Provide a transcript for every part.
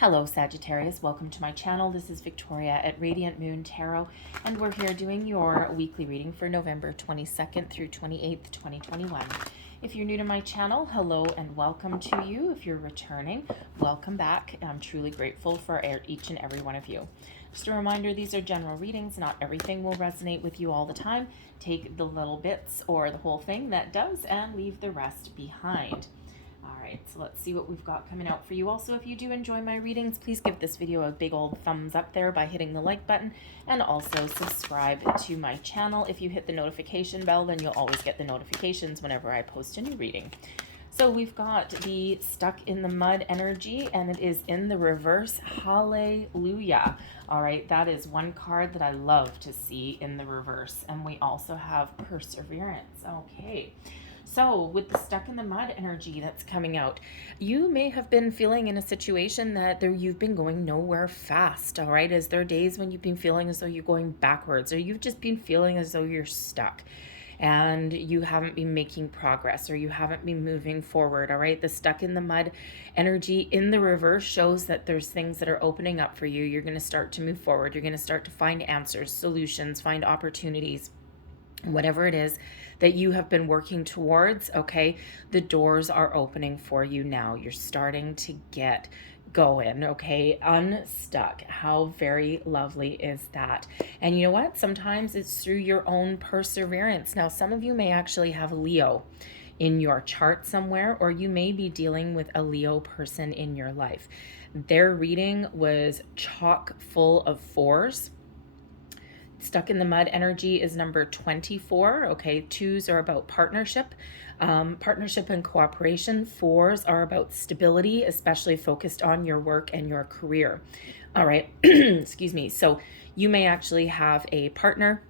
Hello Sagittarius, welcome to my channel. This is Victoria at Radiant Moon Tarot, and we're here doing your weekly reading for November 22nd through 28th, 2021. If you're new to my channel, hello and welcome to you. If you're returning, welcome back. I'm truly grateful for each and every one of you. Just a reminder, these are general readings. Not everything will resonate with you all the time. Take the little bits or the whole thing that does and leave the rest behind. Alright, so let's see what we've got coming out for you. Also, if you do enjoy my readings, please give this video a big old thumbs up there by hitting the like button, and also subscribe to my channel. If you hit the notification bell, then you'll always get the notifications whenever I post a new reading. So we've got the Stuck in the Mud energy, and it is in the reverse. Hallelujah. All right, that is one card that I love to see in the reverse. And we also have Perseverance. Okay. So with the Stuck in the Mud energy that's coming out, you may have been feeling in a situation that you've been going nowhere fast, all right? Is there days when you've been feeling as though you're going backwards, or you've just been feeling as though you're stuck and you haven't been making progress, or you haven't been moving forward, all right? The Stuck in the Mud energy in the reverse shows that there's things that are opening up for you. You're going to start to move forward. You're going to start to find answers, solutions, find opportunities. Whatever it is that you have been working towards, okay, the doors are opening for you now. You're starting to get going, okay, unstuck. How very lovely is that? And you know what? Sometimes it's through your own perseverance. Now, some of you may actually have Leo in your chart somewhere, or you may be dealing with a Leo person in your life. Their reading was chock full of fours. Stuck in the Mud energy is number 24. Okay, twos are about partnership, partnership and cooperation. Fours are about stability, especially focused on your work and your career. All right, excuse me. So you may actually have a partner,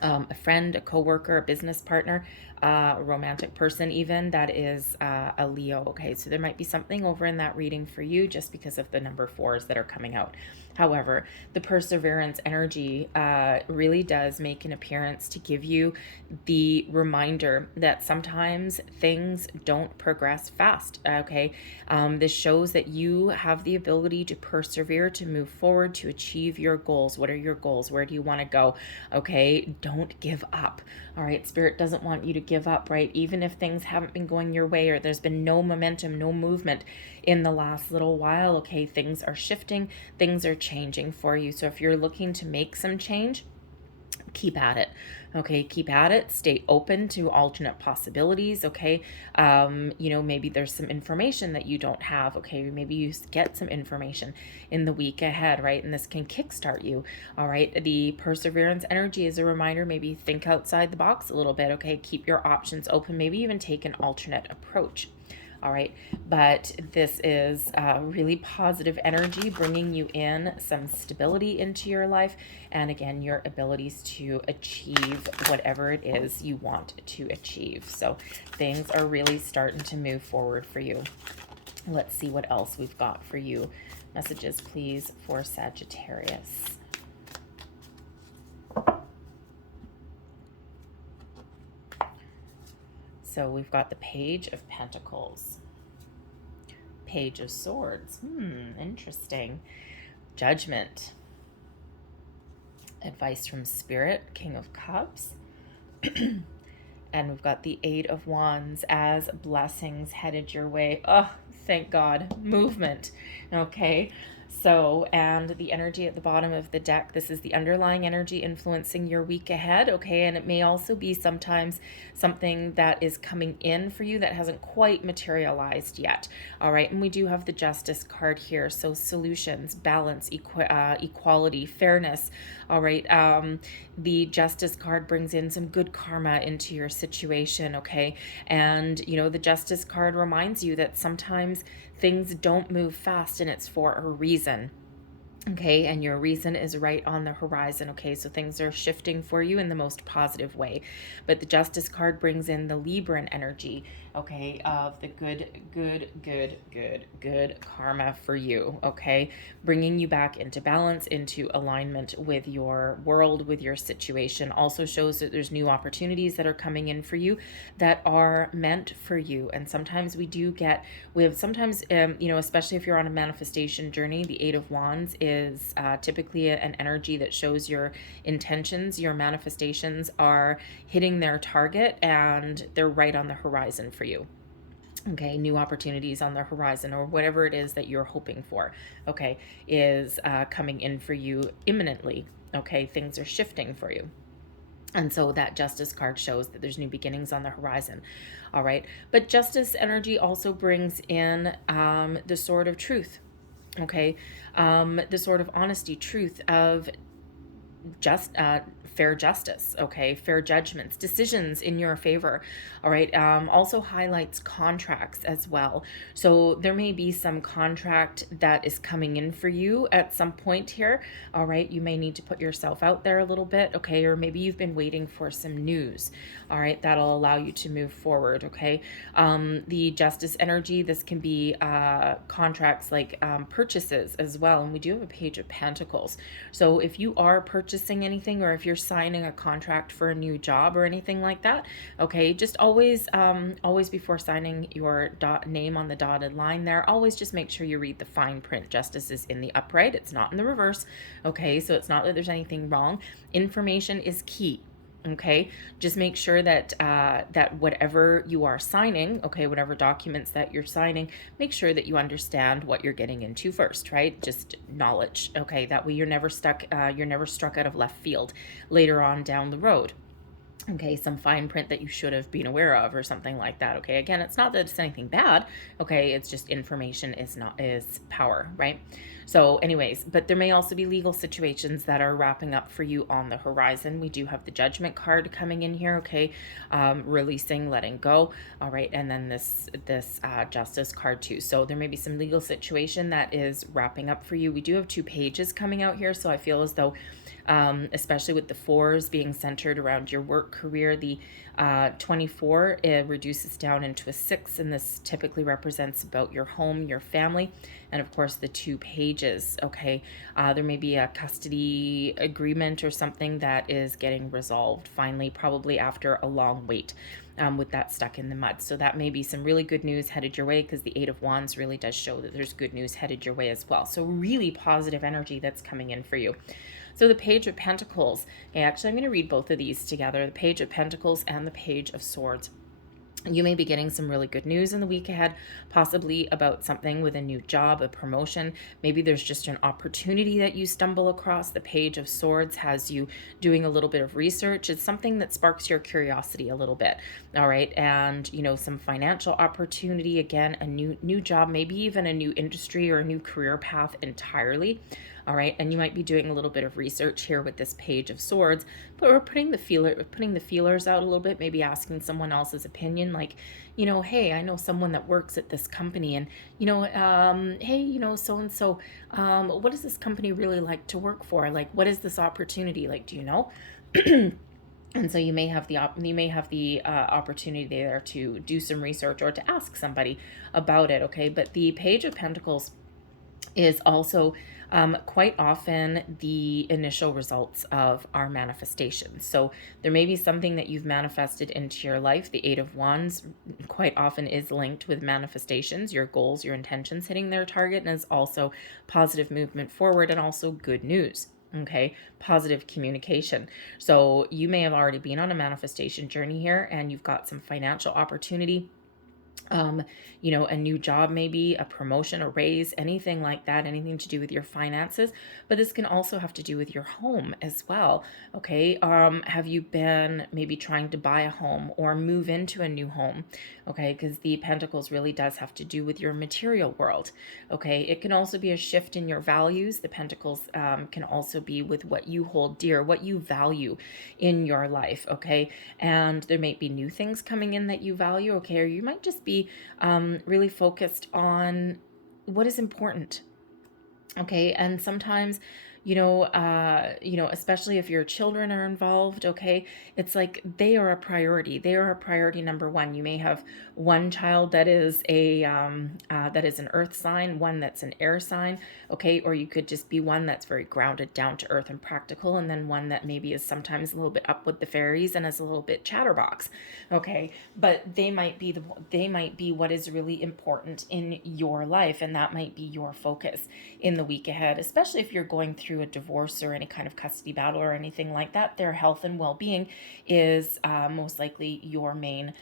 a friend, a coworker, a business partner, a romantic person even, that is a Leo. Okay, so there might be something over in that reading for you just because of the number fours that are coming out. However, the Perseverance energy really does make an appearance to give you the reminder that sometimes things don't progress fast, okay? This shows that you have the ability to persevere, to move forward, to achieve your goals. What are your goals? Where do you want to go? Okay, don't give up, all right? Spirit doesn't want you to give up, right? Even if things haven't been going your way, or there's been no momentum, no movement in the last little while, okay, things are shifting, things are changing for you. So if you're looking to make some change, keep at it, okay? Keep at it. Stay open to alternate possibilities, okay? You know, maybe there's some information that you don't have, okay? Maybe you get some information in the week ahead, right? And this can kickstart you, all right? The Perseverance energy is a reminder, maybe think outside the box a little bit, okay? Keep your options open, maybe even take an alternate approach. All right, but this is really positive energy, bringing you in some stability into your life, and again, your abilities to achieve whatever it is you want to achieve. So things are really starting to move forward for you. Let's see what else we've got for you. Messages, please, for Sagittarius. So we've got the Page of Pentacles, Page of Swords, interesting, Judgment, Advice from Spirit, King of Cups, and we've got the Eight of Wands as blessings headed your way. Oh, thank God, movement, okay? So, and the energy at the bottom of the deck, this is the underlying energy influencing your week ahead, okay? And it may also be sometimes something that is coming in for you that hasn't quite materialized yet, all right? And we do have the Justice card here, so solutions, balance, equality, fairness, all right? The Justice card brings in some good karma into your situation, okay? And, you know, the Justice card reminds you that sometimes things don't move fast, and it's for a reason, okay? And your reason is right on the horizon, okay? So things are shifting for you in the most positive way. But the Justice card brings in the Libran energy, okay, of the good karma for you, okay? Bringing you back into balance, into alignment with your world, with your situation. Also shows that there's new opportunities that are coming in for you that are meant for you. And sometimes sometimes, especially if you're on a manifestation journey, the Eight of Wands is typically an energy that shows your intentions, your manifestations are hitting their target and they're right on the horizon for you. Okay, new opportunities on the horizon, or whatever it is that you're hoping for, okay, is coming in for you imminently. Okay, things are shifting for you. And so that Justice card shows that there's new beginnings on the horizon. All right, but Justice energy also brings in the sword of truth. Okay, the sword of honesty, truth, of fair justice, okay, fair judgments, decisions in your favor. All right, also highlights contracts as well. So there may be some contract that is coming in for you at some point here. All right, you may need to put yourself out there a little bit, okay, or maybe you've been waiting for some news. All right, that'll allow you to move forward. Okay, the Justice energy, this can be contracts like purchases as well. And we do have a Page of Pentacles. So if you are purchasing anything, or if you're signing a contract for a new job or anything like that, okay, just always before signing your name on the dotted line there, always just make sure you read the fine print. Justice is in the upright, it's not in the reverse. Okay, so it's not that there's anything wrong. Information is key. Okay, just make sure that that whatever you are signing, okay, whatever documents that you're signing, make sure that you understand what you're getting into first, right? Just knowledge, okay? That way you're never struck out of left field later on down the road. Okay, some fine print that you should have been aware of or something like that. Okay, again, it's not that it's anything bad. Okay, it's just information is power, right? So anyways, but there may also be legal situations that are wrapping up for you on the horizon. We do have the Judgment card coming in here, okay, releasing, letting go. All right, and then this Justice card too. So there may be some legal situation that is wrapping up for you. We do have 2 pages coming out here, so I feel as though especially with the 4s being centered around your work career, the 24 it reduces down into a 6, and this typically represents about your home, your family, and of course the 2 pages. Okay, there may be a custody agreement or something that is getting resolved finally, probably after a long wait. With that stuck in the mud. So that may be some really good news headed your way, because the 8 of Wands really does show that there's good news headed your way as well. So really positive energy that's coming in for you. So the Page of Pentacles, okay, actually I'm going to read both of these together, the Page of Pentacles and the Page of Swords. You may be getting some really good news in the week ahead, possibly about something with a new job, a promotion. Maybe there's just an opportunity that you stumble across. The Page of Swords has you doing a little bit of research. It's something that sparks your curiosity a little bit. All right. And, some financial opportunity, again, a new job, maybe even a new industry or a new career path entirely. All right, and you might be doing a little bit of research here with this Page of Swords, but we're putting the feelers out a little bit, maybe asking someone else's opinion, like, hey, I know someone that works at this company, and hey, so and so, what does this company really like to work for? Like, what is this opportunity? Like, do you know? And so you may have the opportunity there to do some research or to ask somebody about it. Okay, but the Page of Pentacles is also quite often the initial results of our manifestations. So there may be something that you've manifested into your life. The 8 of Wands quite often is linked with manifestations, your goals, your intentions hitting their target, and is also positive movement forward and also good news. Okay, positive communication. So you may have already been on a manifestation journey here, and you've got some financial opportunity, a new job, maybe a promotion, a raise, anything like that, anything to do with your finances. But this can also have to do with your home as well. Okay. Have you been maybe trying to buy a home or move into a new home? Okay. Because the Pentacles really does have to do with your material world. Okay. It can also be a shift in your values. The Pentacles can also be with what you hold dear, what you value in your life. Okay. And there might be new things coming in that you value. Okay. Or you might just be really focused on what is important. Okay, and sometimes especially if your children are involved, okay, it's like they are a priority. They are a priority number one. You may have one child that is that is an earth sign, one that's an air sign, okay, or you could just be one that's very grounded, down to earth and practical, and then one that maybe is sometimes a little bit up with the fairies and is a little bit chatterbox, okay, but they might be what is really important in your life, and that might be your focus in the week ahead, especially if you're going through a divorce or any kind of custody battle or anything like that. Their health and well-being is most likely your main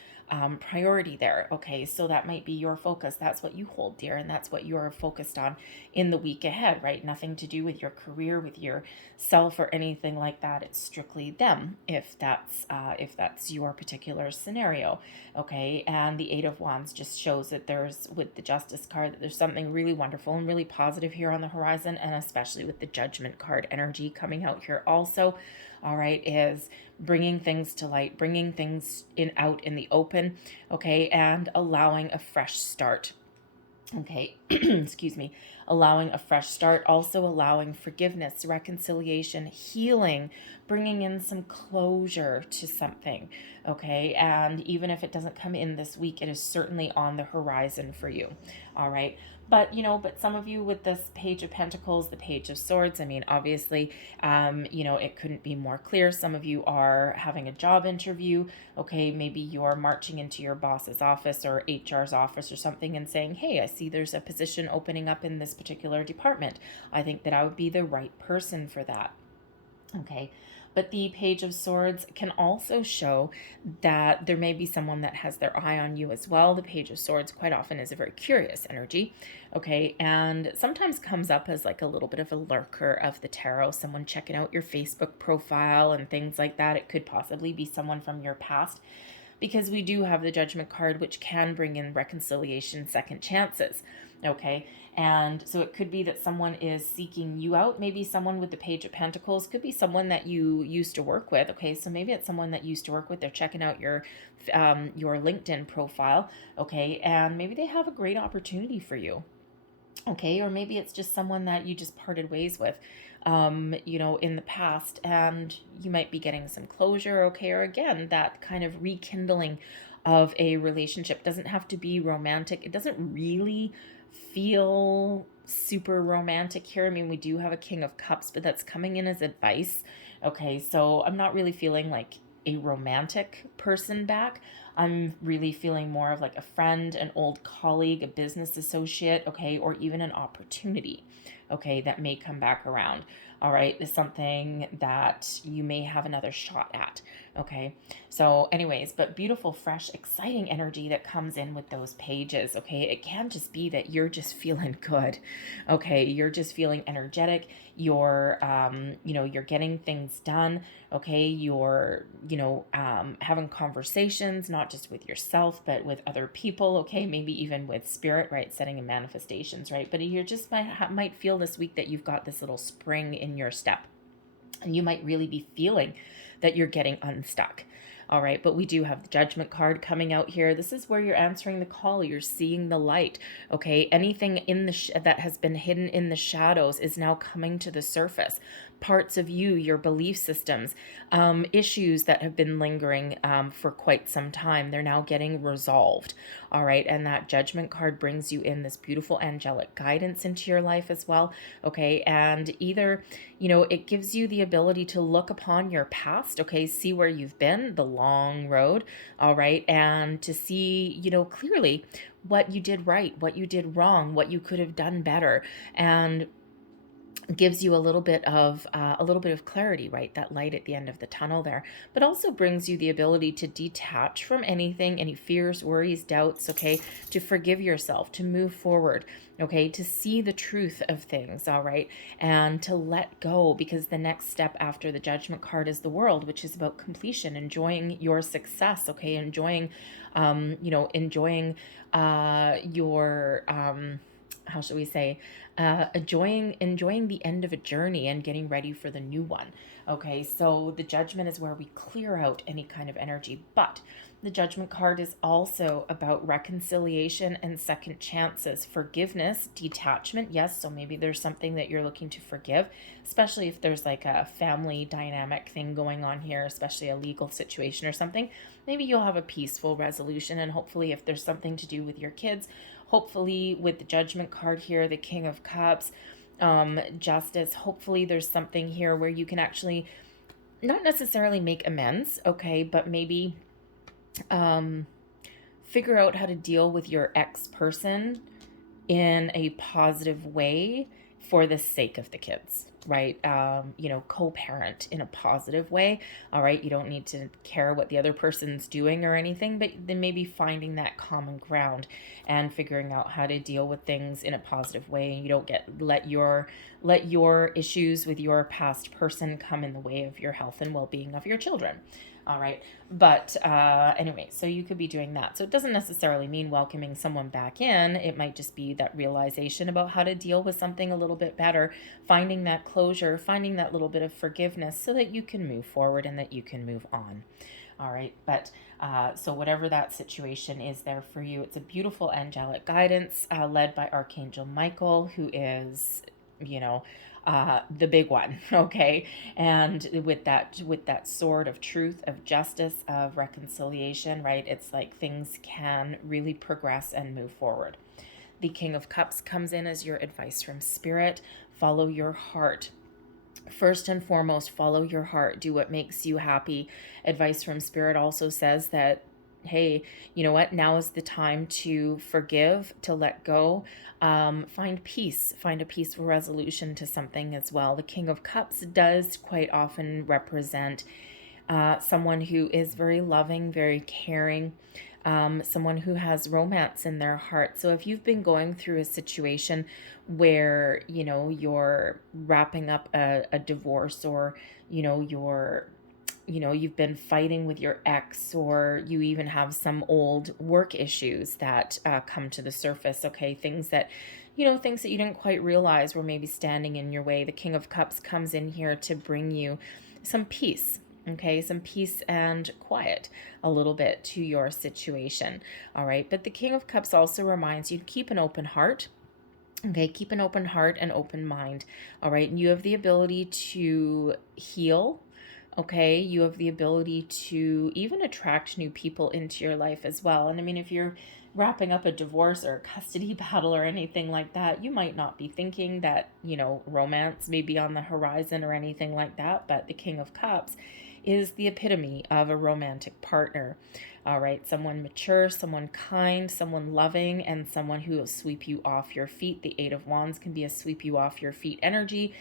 priority there. Okay, so that might be your focus. That's what you hold dear, and that's what you're focused on in the week ahead, right? Nothing to do with your career, with yourself, or anything like that. It's strictly them, if that's your particular scenario. Okay, and the Eight of Wands just shows that there's, with the Justice card, that there's something really wonderful and really positive here on the horizon, and especially with the Judgment card energy coming out here also. All right, is bringing things to light, bringing things out in the open, okay, and allowing a fresh start. Okay, excuse me, allowing a fresh start, also allowing forgiveness, reconciliation, healing, bringing in some closure to something, okay, and even if it doesn't come in this week, it is certainly on the horizon for you, all right. But, but some of you with this Page of Pentacles, the Page of Swords, I mean, obviously, it couldn't be more clear. Some of you are having a job interview, okay, maybe you're marching into your boss's office or HR's office or something and saying, hey, I see there's a position opening up in this particular department. I think that I would be the right person for that. Okay, but the Page of Swords can also show that there may be someone that has their eye on you as well. The Page of Swords quite often is a very curious energy, okay, and sometimes comes up as like a little bit of a lurker of the tarot, someone checking out your Facebook profile and things like that. It could possibly be someone from your past, because we do have the Judgment card, which can bring in reconciliation, second chances, okay? And so it could be that someone is seeking you out. Maybe someone with the Page of Pentacles could be someone that you used to work with, okay? So maybe it's someone that you used to work with. They're checking out your LinkedIn profile, okay? And maybe they have a great opportunity for you, okay? Or maybe it's just someone that you just parted ways with, in the past, and you might be getting some closure, okay? Or again, that kind of rekindling of a relationship. Doesn't have to be romantic. It doesn't really feel super romantic here. I mean, we do have a King of Cups, but that's coming in as advice, okay? So I'm not really feeling like a romantic person back. I'm really feeling more of like a friend, an old colleague, a business associate, okay, or even an opportunity, okay, that may come back around. All right, is something that you may have another shot at, okay? So anyways, but beautiful, fresh, exciting energy that comes in with those pages, okay? It can just be that you're just feeling good, okay? You're just feeling energetic. You're, you're getting things done, okay? You're, having conversations, not just with yourself, but with other people, okay? Maybe even with spirit, right? Setting in manifestations, right? But you just might feel this week that you've got this little spring in your step, and you might really be feeling that you're getting unstuck. All right, but we do have the Judgment card coming out here. This is where you're answering the call. You're seeing the light, okay? Anything in the that has been hidden in the shadows is now coming to the surface. Parts of you, your belief systems, issues that have been lingering for quite some time, they're now getting resolved. All right, and that Judgment card brings you in this beautiful angelic guidance into your life as well, okay? And either, it gives you the ability to look upon your past, okay, see where you've been, the long road, all right, and to see, clearly what you did right, what you did wrong, what you could have done better, and gives you a little bit of clarity, right? That light at the end of the tunnel there, but also brings you the ability to detach from anything, any fears, worries, doubts, okay? To forgive yourself, to move forward, okay? To see the truth of things, all right? And to let go, because the next step after the Judgment card is the World, which is about completion, enjoying your success, okay? Enjoying, enjoying your how should we say, enjoying the end of a journey and getting ready for the new one. Okay, so the Judgment is where we clear out any kind of energy, but the Judgment card is also about reconciliation and second chances, forgiveness, detachment. Yes, so maybe there's something that you're looking to forgive, especially if there's like a family dynamic thing going on here, especially a legal situation or something. Maybe you'll have a peaceful resolution, and hopefully if there's something to do with your kids, hopefully with the Judgment card here, the King of Cups, Justice, hopefully there's something here where you can actually not necessarily make amends, okay, but maybe figure out how to deal with your ex-person in a positive way for the sake of the kids, right? Co-parent in a positive way. All right, you don't need to care what the other person's doing or anything, but then maybe finding that common ground and figuring out how to deal with things in a positive way. You don't let your issues with your past person come in the way of your health and well-being of your children. All right. But anyway, so you could be doing that. So it doesn't necessarily mean welcoming someone back in. It might just be that realization about how to deal with something a little bit better, finding that closure, finding that little bit of forgiveness so that you can move forward and that you can move on. All right. But so whatever that situation is there for you, it's a beautiful angelic guidance led by Archangel Michael, who is, the big one, okay? And with that sword of truth, of justice, of reconciliation, right? It's like things can really progress and move forward. The King of Cups comes in as your advice from Spirit. Follow your heart. First and foremost, follow your heart. Do what makes you happy. Advice from Spirit also says that, hey, you know what? Now is the time to forgive, to let go, find peace, find a peaceful resolution to something as well. The King of Cups does quite often represent someone who is very loving, very caring, someone who has romance in their heart. So if you've been going through a situation where, you're wrapping up a divorce, or, you've been fighting with your ex, or you even have some old work issues that come to the surface, okay? Things that you didn't quite realize were maybe standing in your way. The King of Cups comes in here to bring you some peace, okay? Some peace and quiet a little bit to your situation, all right? But the King of Cups also reminds you to keep an open heart. Okay, keep an open heart and open mind, all right? And you have the ability to heal. Okay, you have the ability to even attract new people into your life as well. And I mean, if you're wrapping up a divorce or a custody battle or anything like that, you might not be thinking that, romance may be on the horizon or anything like that. But the King of Cups is the epitome of a romantic partner. All right, someone mature, someone kind, someone loving, and someone who will sweep you off your feet. The Eight of Wands can be a sweep you off your feet energy.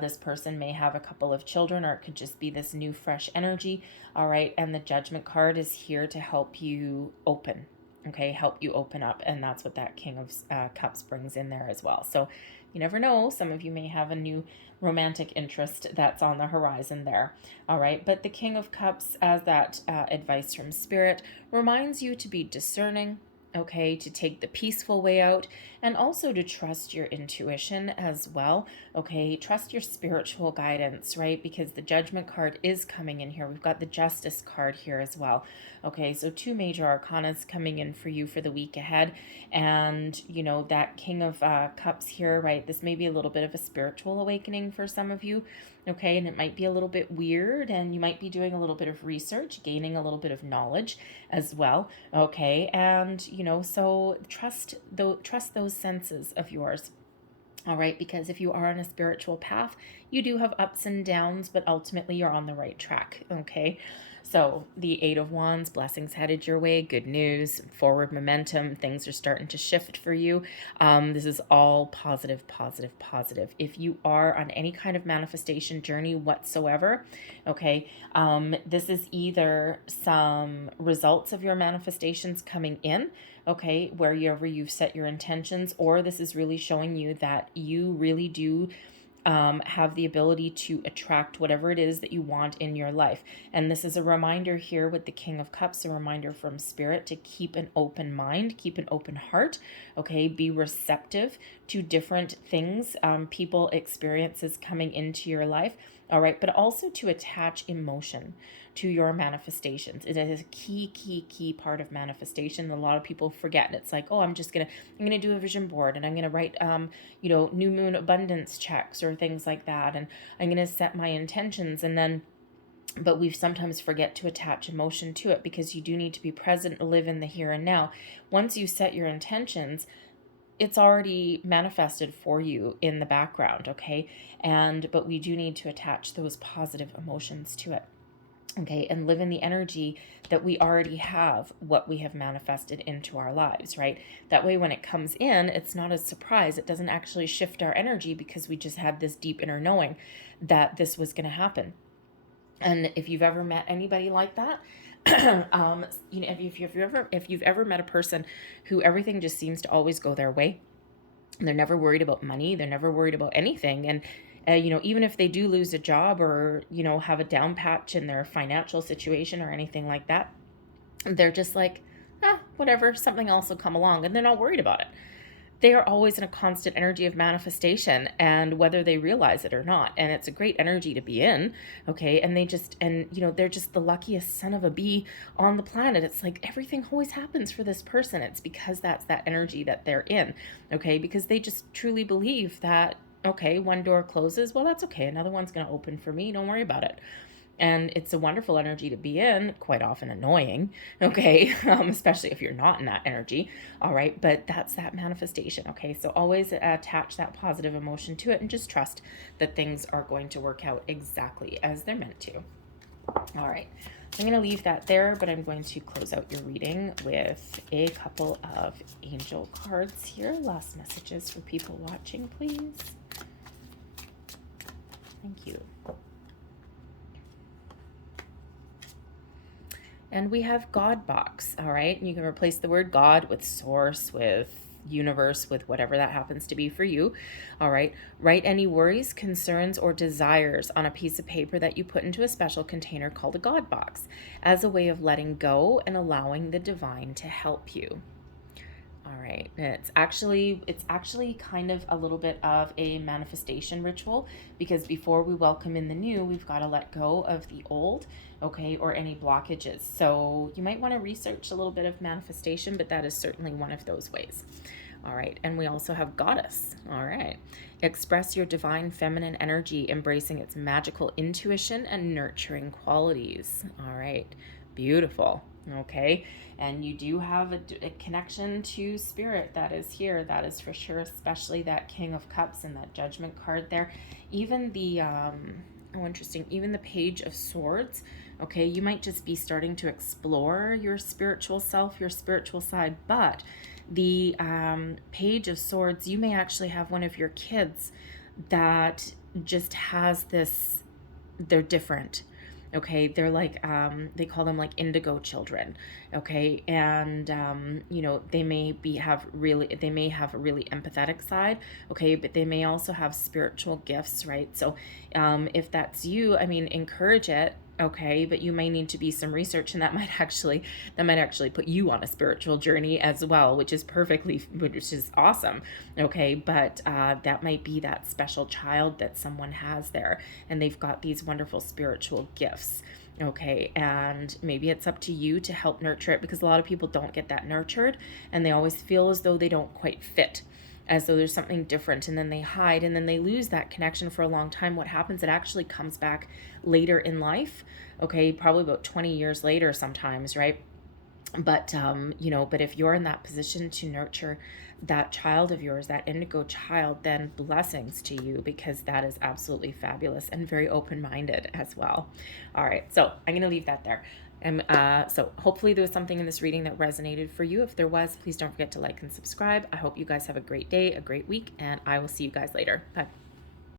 This person may have a couple of children, or it could just be this new fresh energy. All right, and the Judgment card is here to help you open. Okay, help you open up, and that's what that King of Cups brings in there as well. So you never know, some of you may have a new romantic interest that's on the horizon there. All right, but the King of Cups, as that advice from Spirit, reminds you to be discerning, okay, to take the peaceful way out, and also to trust your intuition as well, okay? Trust your spiritual guidance, right? Because the Judgment card is coming in here. We've got the Justice card here as well, okay? So two major arcanas coming in for you for the week ahead, and, that King of Cups here, right? This may be a little bit of a spiritual awakening for some of you, okay? And it might be a little bit weird, and you might be doing a little bit of research, gaining a little bit of knowledge as well, okay? And, so trust those senses of yours. All right, because if you are on a spiritual path, you do have ups and downs, but ultimately you're on the right track, okay? So the Eight of Wands, blessings headed your way, good news, forward momentum, things are starting to shift for you. This is all positive, positive, positive. If you are on any kind of manifestation journey whatsoever, okay, this is either some results of your manifestations coming in, okay, wherever you've set your intentions, or this is really showing you that you really do have the ability to attract whatever it is that you want in your life. And this is a reminder here with the King of Cups, a reminder from Spirit to keep an open mind, keep an open heart, okay? Be receptive to different things, people, experiences coming into your life, all right? But also to attach emotion to your manifestations. It is a key part of manifestation. A lot of people forget. It's like, oh, I'm gonna do a vision board, and I'm gonna write, new moon abundance checks or things like that, and I'm gonna set my intentions, and then. But we sometimes forget to attach emotion to it, because you do need to be present, live in the here and now. Once you set your intentions, it's already manifested for you in the background, okay? But we do need to attach those positive emotions to it. Okay, and live in the energy that we already have, what we have manifested into our lives, right? That way, when it comes in, it's not a surprise. It doesn't actually shift our energy, because we just had this deep inner knowing that this was going to happen. And if you've ever met anybody like that, if you've ever met a person who everything just seems to always go their way, and they're never worried about money, they're never worried about anything, and even if they do lose a job or, have a down patch in their financial situation or anything like that, they're just like, whatever, something else will come along, and they're not worried about it. They are always in a constant energy of manifestation, and whether they realize it or not, and it's a great energy to be in, okay? And they're just the luckiest son of a bee on the planet. It's like everything always happens for this person. It's because that's that energy that they're in, okay? Because they just truly believe that, okay, one door closes, well, that's okay. Another one's going to open for me. Don't worry about it. And it's a wonderful energy to be in, quite often annoying, okay, especially if you're not in that energy, all right? But that's that manifestation, okay? So always attach that positive emotion to it, and just trust that things are going to work out exactly as they're meant to. All right, I'm going to leave that there, but I'm going to close out your reading with a couple of angel cards here. Last messages for people watching, please. Thank you. And we have God box, all right? And you can replace the word God with source, with universe, with whatever that happens to be for you, all right? Write any worries, concerns, or desires on a piece of paper that you put into a special container called a God box, as a way of letting go and allowing the divine to help you. All right, and it's actually kind of a little bit of a manifestation ritual, because before we welcome in the new, we've got to let go of the old, okay, or any blockages. So you might want to research a little bit of manifestation, but that is certainly one of those ways. All right, and we also have Goddess. All right, express your divine feminine energy, embracing its magical intuition and nurturing qualities. All right, beautiful. Okay, and you do have a connection to Spirit that is here, that is for sure, especially that King of Cups and that Judgment card there. Even the even the Page of Swords, okay, you might just be starting to explore your spiritual self, your spiritual side, but the Page of Swords, you may actually have one of your kids that just has this, they're different. Okay, they're like, they call them like indigo children, okay, and, they may have a really empathetic side, okay, but they may also have spiritual gifts, right? So if that's you, encourage it, okay, but you may need to be some research, and that might actually put you on a spiritual journey as well, which is awesome, okay, but that might be that special child that someone has there, and they've got these wonderful spiritual gifts, okay, and maybe it's up to you to help nurture it, because a lot of people don't get that nurtured, and they always feel as though they don't quite fit, as though there's something different, and then they hide, and then they lose that connection for a long time. What happens, it actually comes back later in life, okay, probably about 20 years later sometimes, right? But, but if you're in that position to nurture that child of yours, that indigo child, then blessings to you, because that is absolutely fabulous and very open-minded as well. All right, so I'm going to leave that there. And so hopefully there was something in this reading that resonated for you. If there was, please don't forget to like and subscribe. I hope you guys have a great day, a great week, and I will see you guys later. Bye.